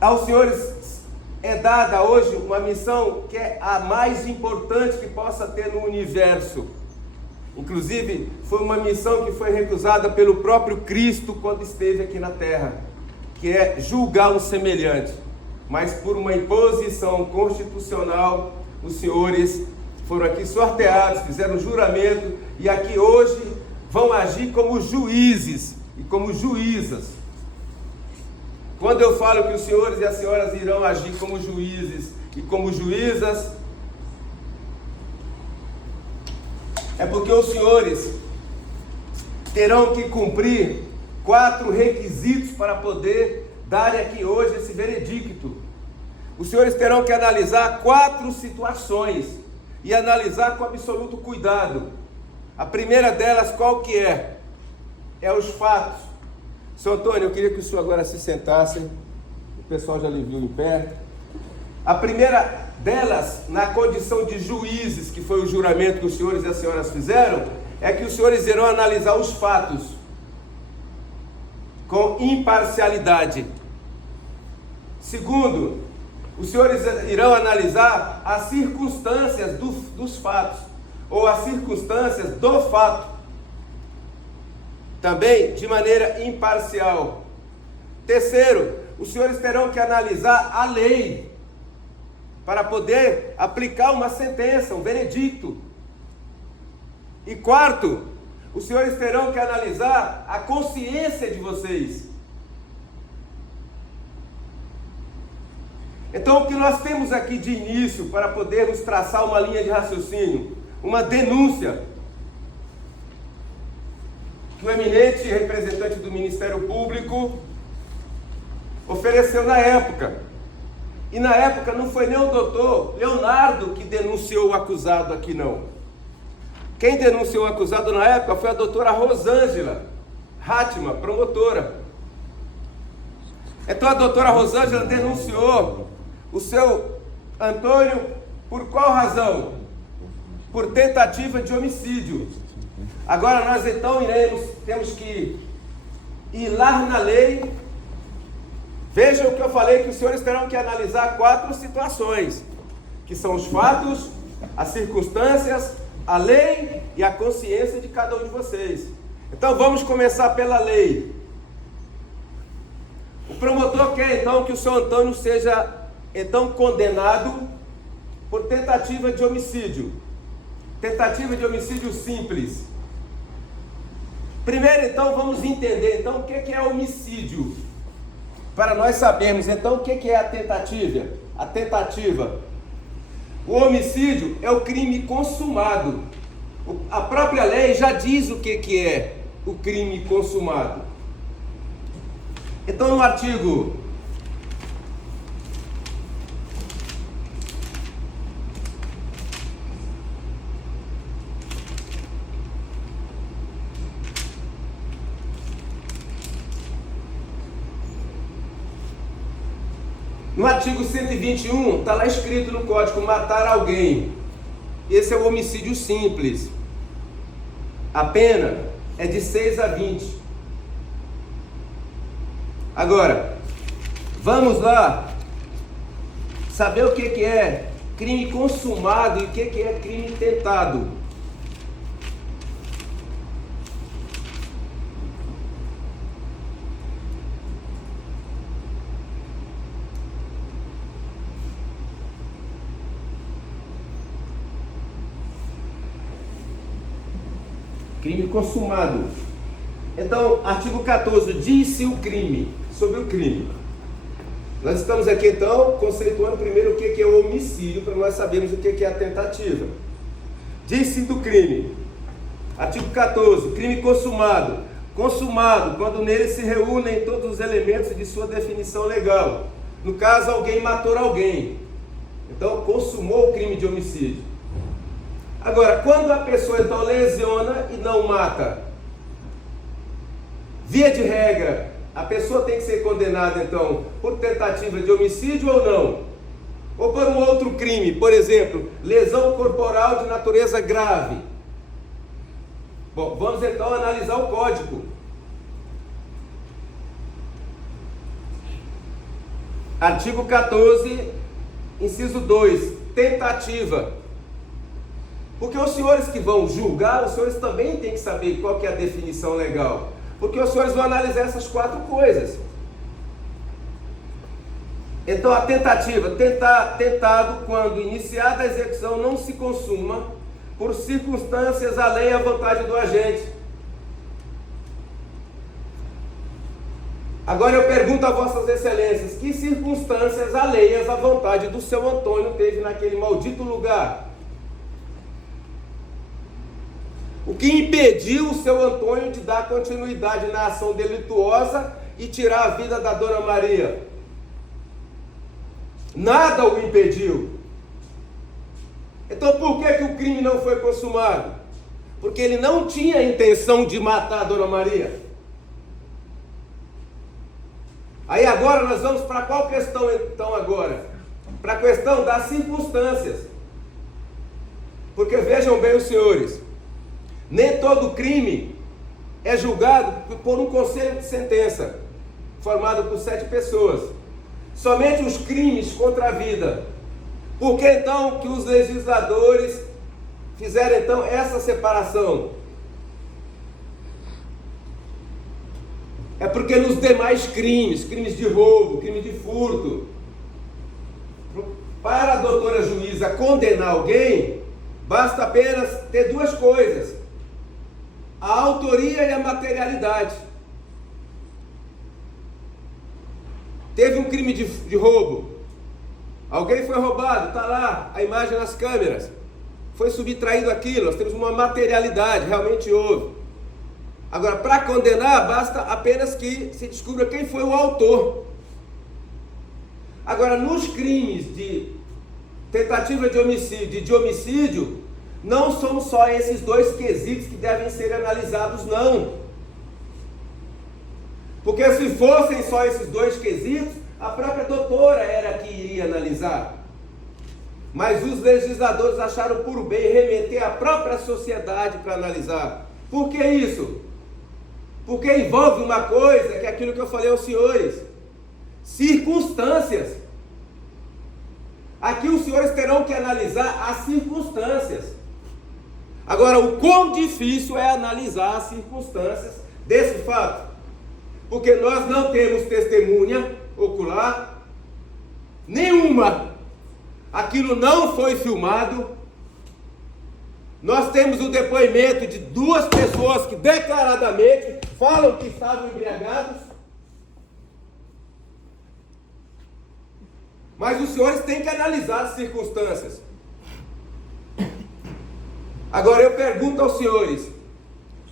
Aos senhores é dada hoje uma missão que é a mais importante que possa ter no universo. Inclusive, foi uma missão que foi recusada pelo próprio Cristo quando esteve aqui na terra, que é julgar um semelhante. Mas por uma imposição constitucional, os senhores foram aqui sorteados, fizeram juramento e aqui hoje vão agir como juízes e como juízas. Quando eu falo que os senhores e as senhoras irão agir como juízes e como juízas, é porque os senhores terão que cumprir 4 requisitos para poder dar aqui hoje esse veredicto. Os senhores terão que analisar 4 situações e analisar com absoluto cuidado. A primeira delas, qual que é? É os fatos. Seu Antônio, eu queria que o senhor agora se sentasse. O pessoal já lhe viu em pé. A primeira delas, na condição de juízes, que foi o juramento que os senhores e as senhoras fizeram, é que os senhores irão analisar os fatos com imparcialidade. Segundo, os senhores irão analisar as circunstâncias dos fatos, ou as circunstâncias do fato, também de maneira imparcial. Terceiro, os senhores terão que analisar a lei, para poder aplicar uma sentença, um veredicto. E quarto, os senhores terão que analisar a consciência de vocês. Então, o que nós temos aqui de início para podermos traçar uma linha de raciocínio, uma denúncia que o eminente representante do Ministério Público ofereceu na época. E na época não foi nem o doutor Leonardo que denunciou o acusado aqui, não. Quem denunciou o acusado na época foi a doutora Rosângela Hatman, promotora. Então a doutora Rosângela denunciou o seu Antônio por qual razão? Por tentativa de homicídio. Agora nós então temos que ir lá na lei. Vejam o que eu falei, que os senhores terão que analisar 4 situações, que são os fatos, as circunstâncias, a lei e a consciência de cada um de vocês. Então vamos começar pela lei. O promotor quer então que o seu Antônio seja então condenado por tentativa de homicídio. Tentativa de homicídio simples. Primeiro então vamos entender então o que é homicídio. Para nós sabermos então o que é a tentativa. A tentativa. O homicídio é o crime consumado. A própria lei já diz o que é o crime consumado. Então no artigo 121, está lá escrito no código, matar alguém. Esse é o homicídio simples. A pena é de 6 a 20. Agora, vamos lá saber o que é crime consumado e o que é crime tentado. Crime consumado. Então, artigo 14, diz-se o crime, sobre o crime. Nós estamos aqui então conceituando primeiro o que é o homicídio, para nós sabermos o que é a tentativa. Diz-se do crime. Artigo 14, crime consumado. Consumado, quando nele se reúnem todos os elementos de sua definição legal. No caso, alguém matou alguém. Então, consumou o crime de homicídio. Agora, quando a pessoa então lesiona e não mata, via de regra, a pessoa tem que ser condenada então por tentativa de homicídio ou não? Ou por um outro crime, por exemplo, lesão corporal de natureza grave. Bom, vamos então analisar o código. Artigo 14, inciso 2, tentativa. Porque os senhores que vão julgar, os senhores também têm que saber qual que é a definição legal. Porque os senhores vão analisar essas 4 coisas. Então a tentativa, tentado quando iniciada a execução não se consuma por circunstâncias alheias à vontade do agente. Agora eu pergunto a vossas excelências, que circunstâncias alheias à vontade do seu Antônio teve naquele maldito lugar? O que impediu o seu Antônio de dar continuidade na ação delituosa e tirar a vida da Dona Maria? Nada o impediu. Então por que o crime não foi consumado? Porque ele não tinha a intenção de matar a Dona Maria. Aí agora nós vamos para qual questão então agora? Para a questão das circunstâncias. Porque vejam bem os senhores, nem todo crime é julgado por um conselho de sentença, formado por 7 pessoas. Somente os crimes contra a vida. Por que então que os legisladores fizeram então essa separação? É porque nos demais crimes, crimes de roubo, crime de furto, para a doutora juíza condenar alguém, basta apenas ter 2 coisas: a autoria e a materialidade. Teve um crime de roubo, alguém foi roubado, está lá a imagem nas câmeras, foi subtraído aquilo, nós temos uma materialidade, realmente houve. Agora, para condenar, basta apenas que se descubra quem foi o autor. Agora, nos crimes de tentativa de homicídio e de homicídio, não são só esses 2 quesitos que devem ser analisados, não. Porque se fossem só esses 2 quesitos, a própria doutora era que iria analisar. Mas os legisladores acharam por bem remeter a própria sociedade para analisar. Por que isso? Porque envolve uma coisa, que é aquilo que eu falei aos senhores: circunstâncias. Aqui os senhores terão que analisar as circunstâncias. Agora, o quão difícil é analisar as circunstâncias desse fato? Porque nós não temos testemunha ocular nenhuma. Aquilo não foi filmado. Nós temos o depoimento de 2 pessoas que declaradamente falam que estavam embriagados. Mas os senhores têm que analisar as circunstâncias. Agora eu pergunto aos senhores,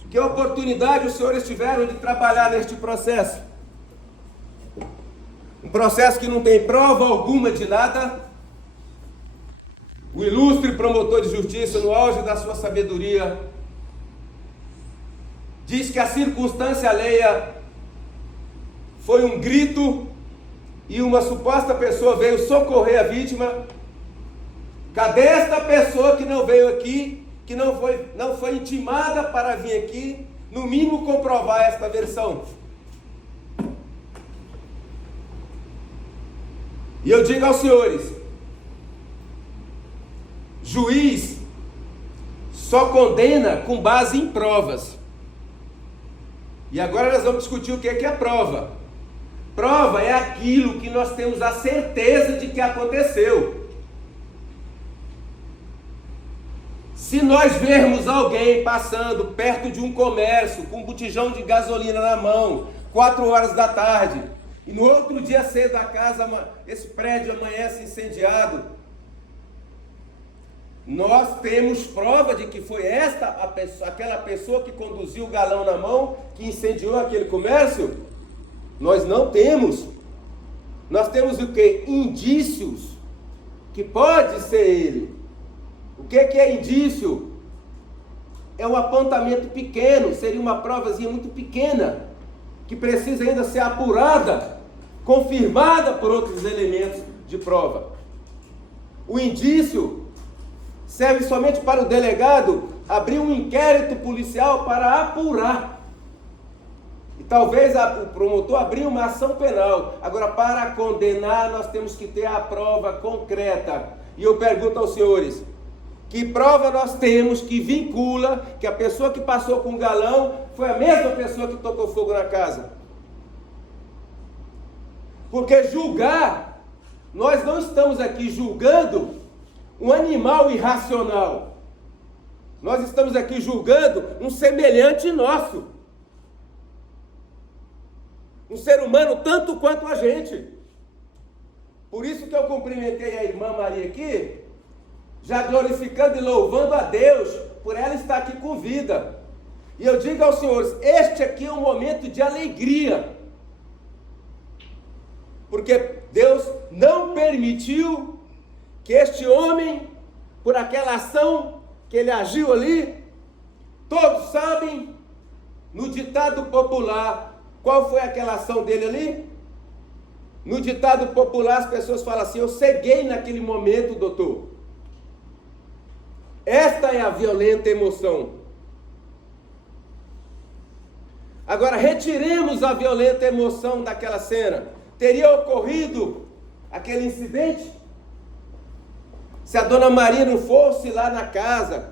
que oportunidade os senhores tiveram de trabalhar neste processo? Um processo que não tem prova alguma de nada. O ilustre promotor de justiça, no auge da sua sabedoria, diz que a circunstância alheia foi um grito e uma suposta pessoa veio socorrer a vítima. Cadê esta pessoa que não veio aqui, que não foi intimada para vir aqui, no mínimo comprovar esta versão? E eu digo aos senhores, juiz só condena com base em provas. E agora nós vamos discutir o que é a prova. Prova é aquilo que nós temos a certeza de que aconteceu. Se nós vermos alguém passando perto de um comércio com um botijão de gasolina na mão, 4 horas da tarde, e no outro dia cedo a casa, esse prédio amanhece incendiado, nós temos prova de que foi aquela pessoa que conduziu o galão na mão, que incendiou aquele comércio? Nós não temos. Nós temos o quê? Indícios, que pode ser ele. O que é indício? É um apontamento pequeno, seria uma provazinha muito pequena, que precisa ainda ser apurada, confirmada por outros elementos de prova. O indício serve somente para o delegado abrir um inquérito policial para apurar. talvez o promotor abriu uma ação penal. Agora, para condenar, nós temos que ter a prova concreta. E eu pergunto aos senhores, que prova nós temos que vincula que a pessoa que passou com o galão foi a mesma pessoa que tocou fogo na casa? Porque julgar, nós não estamos aqui julgando um animal irracional. Nós estamos aqui julgando um semelhante nosso. Um ser humano tanto quanto a gente. Por isso que eu cumprimentei a irmã Maria aqui, já glorificando e louvando a Deus por ela estar aqui com vida. E eu digo aos senhores, este aqui é um momento de alegria. Porque Deus não permitiu que este homem, por aquela ação que ele agiu ali, todos sabem, no ditado popular, qual foi aquela ação dele ali? No ditado popular as pessoas falam assim, eu ceguei naquele momento, doutor. Esta é a violenta emoção. Agora, retiremos a violenta emoção daquela cena. Teria ocorrido aquele incidente? Se a dona Maria não fosse lá na casa,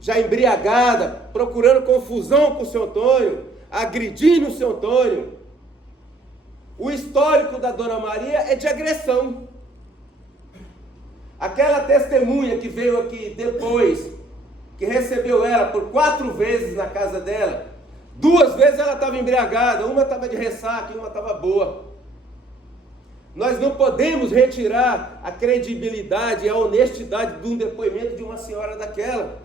já embriagada, procurando confusão com o seu Antônio, agredindo o seu Antônio. O histórico da dona Maria é de agressão. Aquela testemunha que veio aqui depois, que recebeu ela por 4 vezes na casa dela, 2 vezes ela estava embriagada, uma estava de ressaca e uma estava boa. Nós não podemos retirar a credibilidade e a honestidade de um depoimento de uma senhora daquela,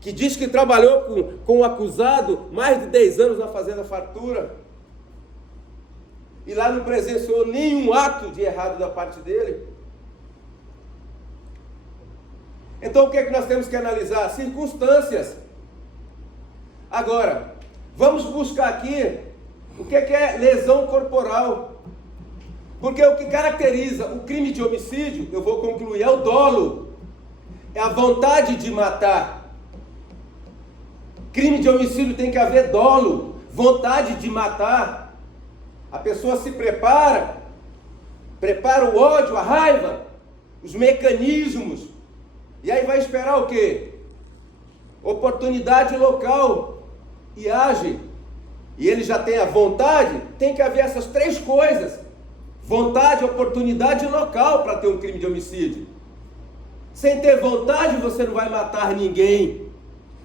que diz que trabalhou com o acusado mais de 10 anos na Fazenda Fartura, e lá não presenciou nenhum ato de errado da parte dele. Então o que é que nós temos que analisar? Circunstâncias. Agora, vamos buscar aqui o que é lesão corporal. Porque o que caracteriza o crime de homicídio, eu vou concluir, é o dolo. É a vontade de matar. Crime de homicídio tem que haver dolo, vontade de matar. A pessoa se prepara o ódio, a raiva, os mecanismos. E aí vai esperar o quê? Oportunidade local e age. E ele já tem a vontade, tem que haver essas 3 coisas. Vontade, oportunidade e local para ter um crime de homicídio. Sem ter vontade você não vai matar ninguém.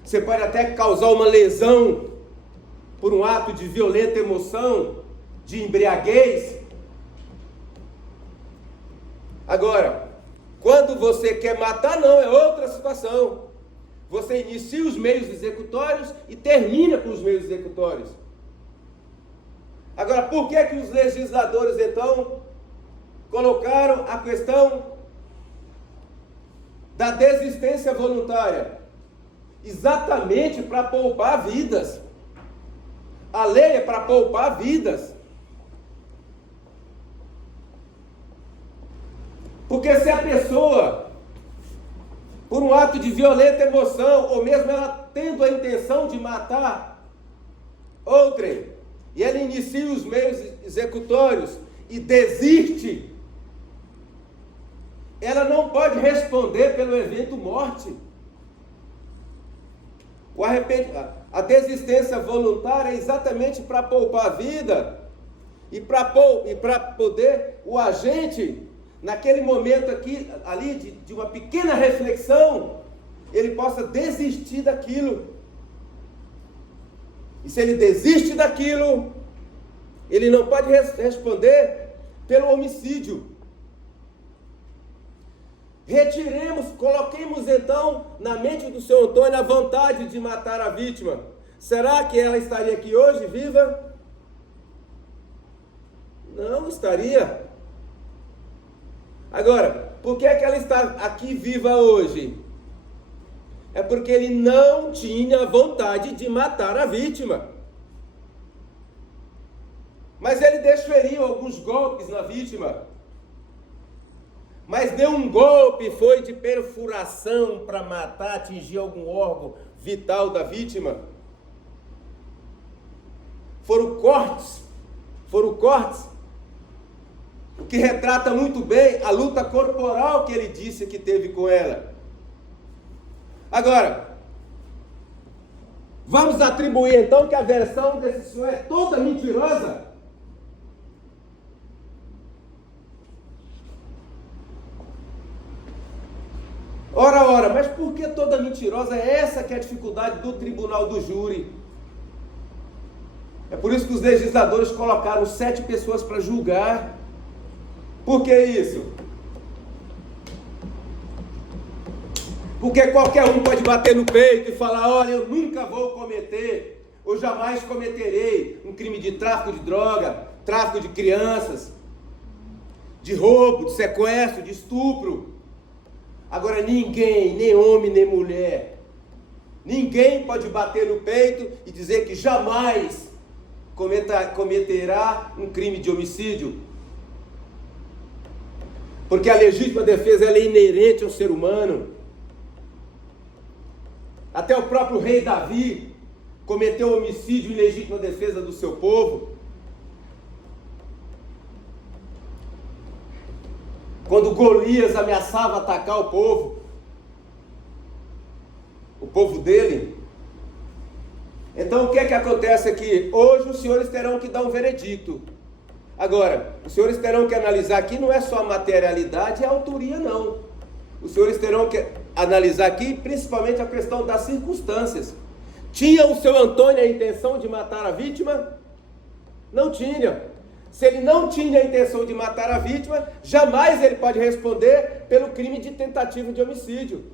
Você pode até causar uma lesão por um ato de violenta emoção, de embriaguez. Agora, quando você quer matar, não, é outra situação. Você inicia os meios executórios e termina com os meios executórios. Agora, por que os legisladores, então, colocaram a questão da desistência voluntária? Exatamente para poupar vidas. A lei é para poupar vidas. Porque se a pessoa, por um ato de violenta emoção, ou mesmo ela tendo a intenção de matar outrem, e ela inicia os meios executórios e desiste, ela não pode responder pelo evento morte. A desistência voluntária é exatamente para poupar a vida e para poder o agente, naquele momento ali de uma pequena reflexão, ele possa desistir daquilo. E se ele desiste daquilo, ele não pode responder pelo homicídio. Retiremos, coloquemos então na mente do seu Antônio a vontade de matar a vítima. Será que ela estaria aqui hoje, viva? Não estaria. Agora, por que é que ela está aqui viva hoje? É porque ele não tinha vontade de matar a vítima. Mas ele desferiu alguns golpes na vítima. Mas nenhum golpe foi de perfuração para matar, atingir algum órgão vital da vítima. foram cortes, o que retrata muito bem a luta corporal que ele disse que teve com ela. Agora, vamos atribuir então que a versão desse senhor é toda mentirosa? Ora, mas por que toda mentirosa? É essa que é a dificuldade do tribunal do júri. É por isso que os legisladores colocaram 7 pessoas para julgar. Por que isso? Porque qualquer um pode bater no peito e falar: olha, eu nunca vou cometer, ou jamais cometerei um crime de tráfico de droga, tráfico de crianças, de roubo, de sequestro, de estupro. Agora ninguém, nem homem nem mulher, ninguém pode bater no peito e dizer que jamais cometerá um crime de homicídio. Porque a legítima defesa ela é inerente ao ser humano. Até o próprio rei Davi cometeu homicídio em legítima defesa do seu povo. Quando Golias ameaçava atacar o povo dele. Então o que é que acontece aqui? Hoje os senhores terão que dar um veredicto. Agora, os senhores terão que analisar aqui não é só a materialidade e a autoria não. Os senhores terão que analisar aqui principalmente a questão das circunstâncias. Tinha o seu Antônio a intenção de matar a vítima? Não tinha. Se ele não tinha a intenção de matar a vítima, jamais ele pode responder pelo crime de tentativa de homicídio.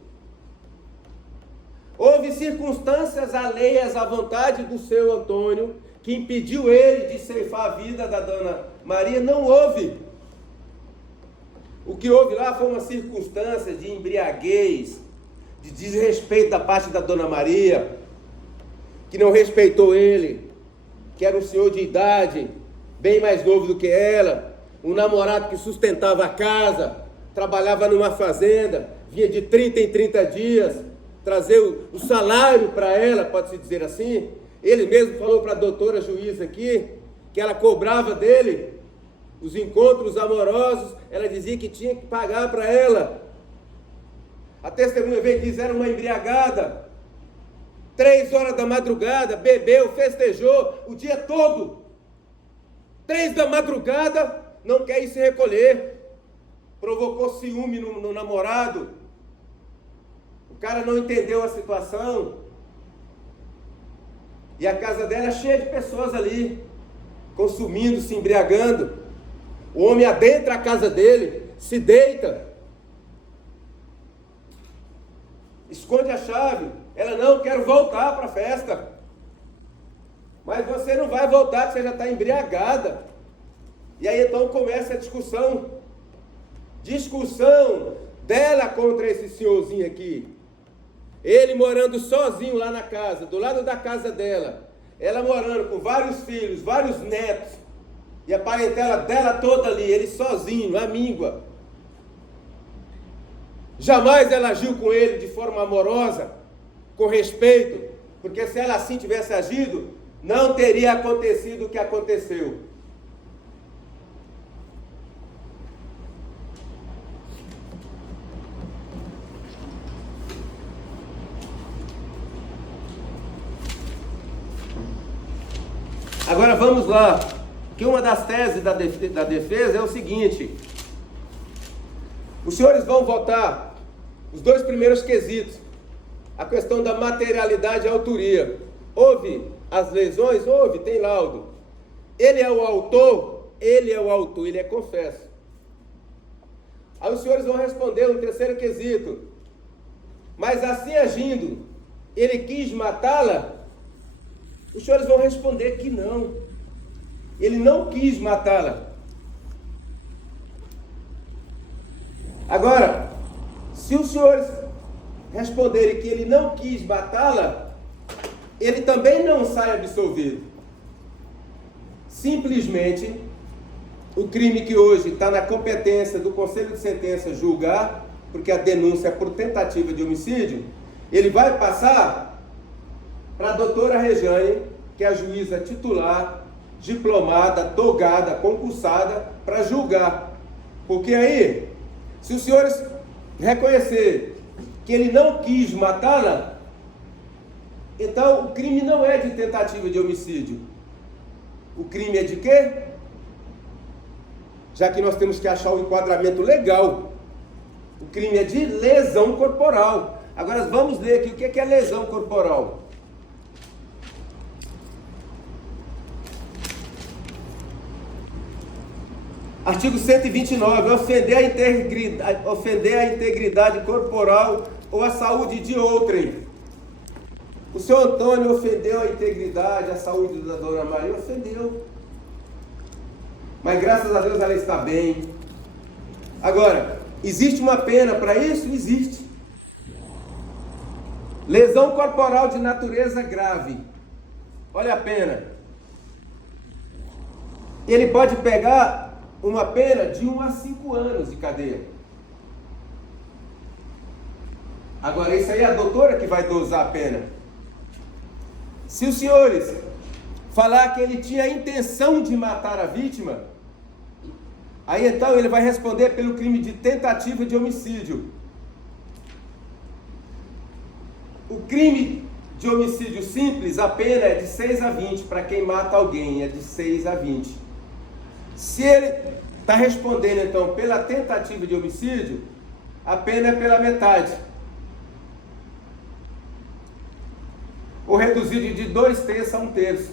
Houve circunstâncias alheias à vontade do seu Antônio que impediu ele de ceifar a vida da dona Maria? Não houve. O que houve lá foi uma circunstância de embriaguez, de desrespeito da parte da dona Maria, que não respeitou ele, que era um senhor de idade, bem mais novo do que ela, um namorado que sustentava a casa, trabalhava numa fazenda, vinha de 30 em 30 dias, trazer o salário para ela, pode-se dizer assim. Ele mesmo falou para a doutora juíza aqui, que ela cobrava dele os encontros amorosos, ela dizia que tinha que pagar para ela. A testemunha veio e diz, era uma embriagada, 3 horas da madrugada, bebeu, festejou o dia todo. 3 da madrugada, não quer ir se recolher, provocou ciúme no namorado, o cara não entendeu a situação, e a casa dela é cheia de pessoas ali, consumindo, se embriagando. O homem adentra a casa dele, se deita, esconde a chave, ela não, quero voltar para a festa. Mas você não vai voltar, porque você já está embriagada. E aí então começa a discussão dela contra esse senhorzinho aqui. Ele morando sozinho lá na casa, do lado da casa dela. Ela morando com vários filhos, vários netos. E a parentela dela toda ali, ele sozinho, amíngua. Jamais ela agiu com ele de forma amorosa, com respeito. Porque se ela assim tivesse agido, não teria acontecido o que aconteceu. Agora vamos lá, que uma das teses da defesa é o seguinte: os senhores vão votar os 2 primeiros quesitos, a questão da materialidade e autoria. Houve as lesões? Houve, tem laudo. Ele é o autor, ele é confesso. Aí os senhores vão responder no 3º quesito: mas assim agindo, ele quis matá-la? Os senhores vão responder que não. Ele não quis matá-la. Agora, se os senhores responderem que ele não quis matá-la, ele também não sai absolvido. Simplesmente, o crime que hoje está na competência do Conselho de Sentença julgar, porque a denúncia é por tentativa de homicídio, ele vai passar para a doutora Rejane, que é a juíza titular diplomada, togada, concursada para julgar. Porque aí, se os senhores reconhecer que ele não quis matá-la, então o crime não é de tentativa de homicídio. O crime é de quê? Já que nós temos que achar o enquadramento legal. O crime é de lesão corporal. Agora vamos ler aqui o que é lesão corporal. Artigo 129, ofender a integridade corporal ou a saúde de outrem. O senhor Antônio ofendeu a integridade, a saúde da dona Maria, ofendeu. Mas graças a Deus ela está bem. Agora, existe uma pena para isso? Existe. Lesão corporal de natureza grave. Olha a pena. Ele pode pegar uma pena de 1 a 5 anos de cadeia. Agora, isso aí é a doutora que vai dosar a pena. Se os senhores falar que ele tinha a intenção de matar a vítima, aí então ele vai responder pelo crime de tentativa de homicídio. O crime de homicídio simples, a pena é de 6 a 20, para quem mata alguém, é de 6 a 20. Se ele está respondendo então pela tentativa de homicídio, a pena é pela metade. Ou reduzido de 2/3 a 1/3.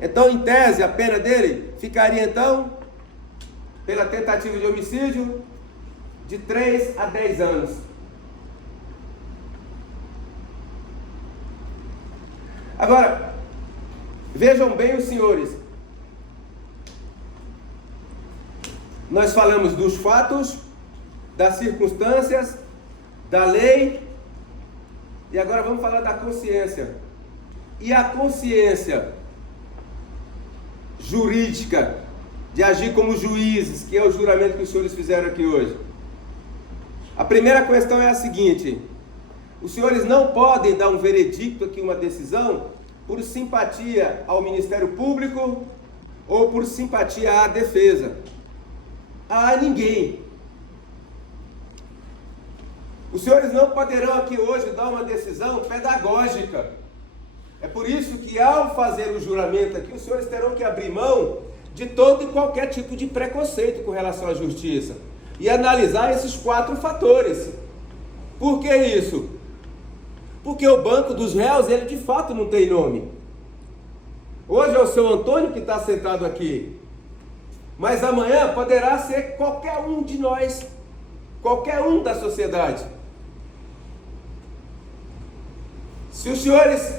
Então, em tese, a pena dele ficaria então, pela tentativa de homicídio, de 3 a 10 anos. Agora, vejam bem os senhores. Nós falamos dos fatos, das circunstâncias, da lei, e agora vamos falar da consciência. E a consciência jurídica de agir como juízes, que é o juramento que os senhores fizeram aqui hoje. A primeira questão é a seguinte: os senhores não podem dar um veredicto aqui, uma decisão, por simpatia ao Ministério Público ou por simpatia à defesa. A ninguém. Os senhores não poderão aqui hoje dar uma decisão pedagógica. É por isso que, ao fazer o juramento aqui, os senhores terão que abrir mão de todo e qualquer tipo de preconceito com relação à justiça e analisar esses 4 fatores. Por que isso? Porque o banco dos réus, ele de fato não tem nome. Hoje é o seu Antônio que está sentado aqui, mas amanhã poderá ser qualquer um de nós, qualquer um da sociedade. Se os senhores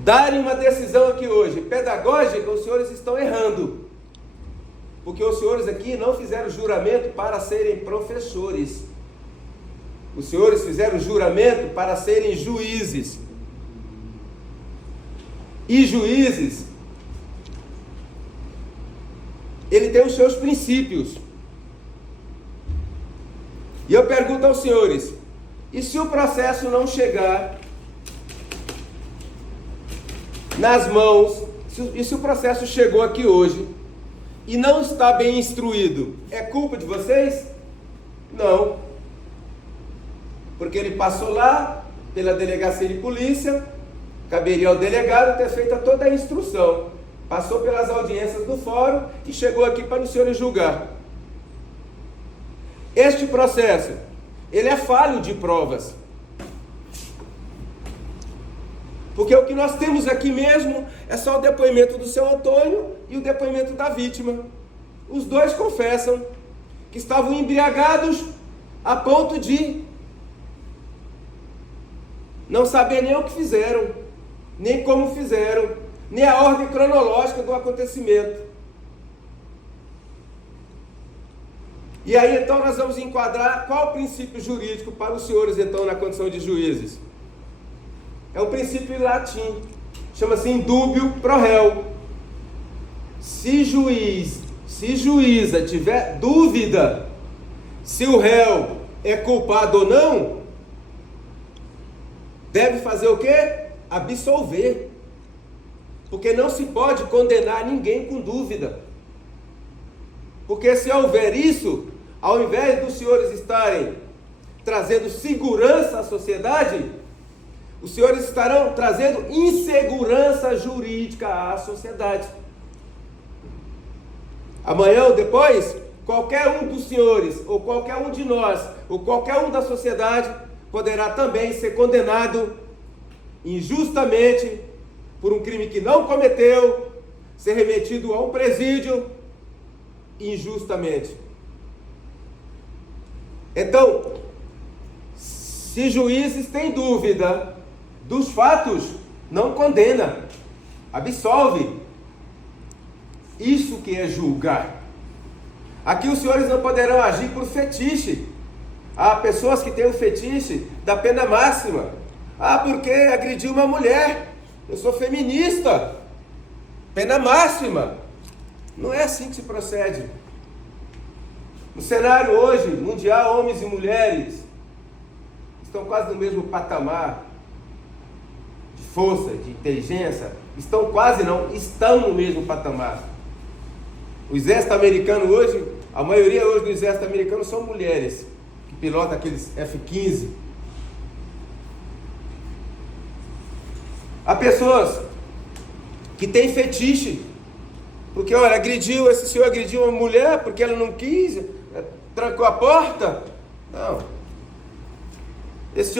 darem uma decisão aqui hoje pedagógica, os senhores estão errando, porque os senhores aqui não fizeram juramento para serem professores. Os senhores fizeram juramento para serem juízes. E juízes, ele tem os seus princípios. E eu pergunto aos senhores: e se o processo não chegar nas mãos, e se o processo chegou aqui hoje e não está bem instruído, é culpa de vocês? Não. Porque ele passou lá pela delegacia de polícia, caberia ao delegado ter feito toda a instrução, passou pelas audiências do fórum e chegou aqui para os senhores julgar. Este processo, ele é falho de provas. Porque o que nós temos aqui mesmo é só o depoimento do seu Antônio e o depoimento da vítima. Os dois confessam que estavam embriagados a ponto de não saber nem o que fizeram, nem como fizeram, nem a ordem cronológica do acontecimento. E aí então nós vamos enquadrar qual o princípio jurídico para os senhores então na condição de juízes. É um princípio em latim, chama-se indúbio pro réu. Se juíza tiver dúvida se o réu é culpado ou não, deve fazer o quê? Absolver. Porque não se pode condenar ninguém com dúvida. Porque se houver isso, ao invés dos senhores estarem trazendo segurança à sociedade, os senhores estarão trazendo insegurança jurídica à sociedade. Amanhã ou depois, qualquer um dos senhores, ou qualquer um de nós, ou qualquer um da sociedade, poderá também ser condenado injustamente por um crime que não cometeu, ser remetido a um presídio injustamente. Então, se juízes têm dúvida dos fatos, não condena, absolve. Isso que é julgar. Aqui os senhores não poderão agir por fetiche. Há pessoas que têm o fetiche da pena máxima. Porque agrediu uma mulher. Eu sou feminista. Pena máxima. Não é assim que se procede. No cenário hoje, mundial, homens e mulheres estão quase no mesmo patamar de força, de inteligência. Estão no mesmo patamar. O exército americano hoje, a maioria hoje do exército americano são mulheres, que pilotam aqueles F-15. Há pessoas que têm fetiche, porque olha, esse senhor agrediu uma mulher porque ela não quis, trancou a porta. Não. Esse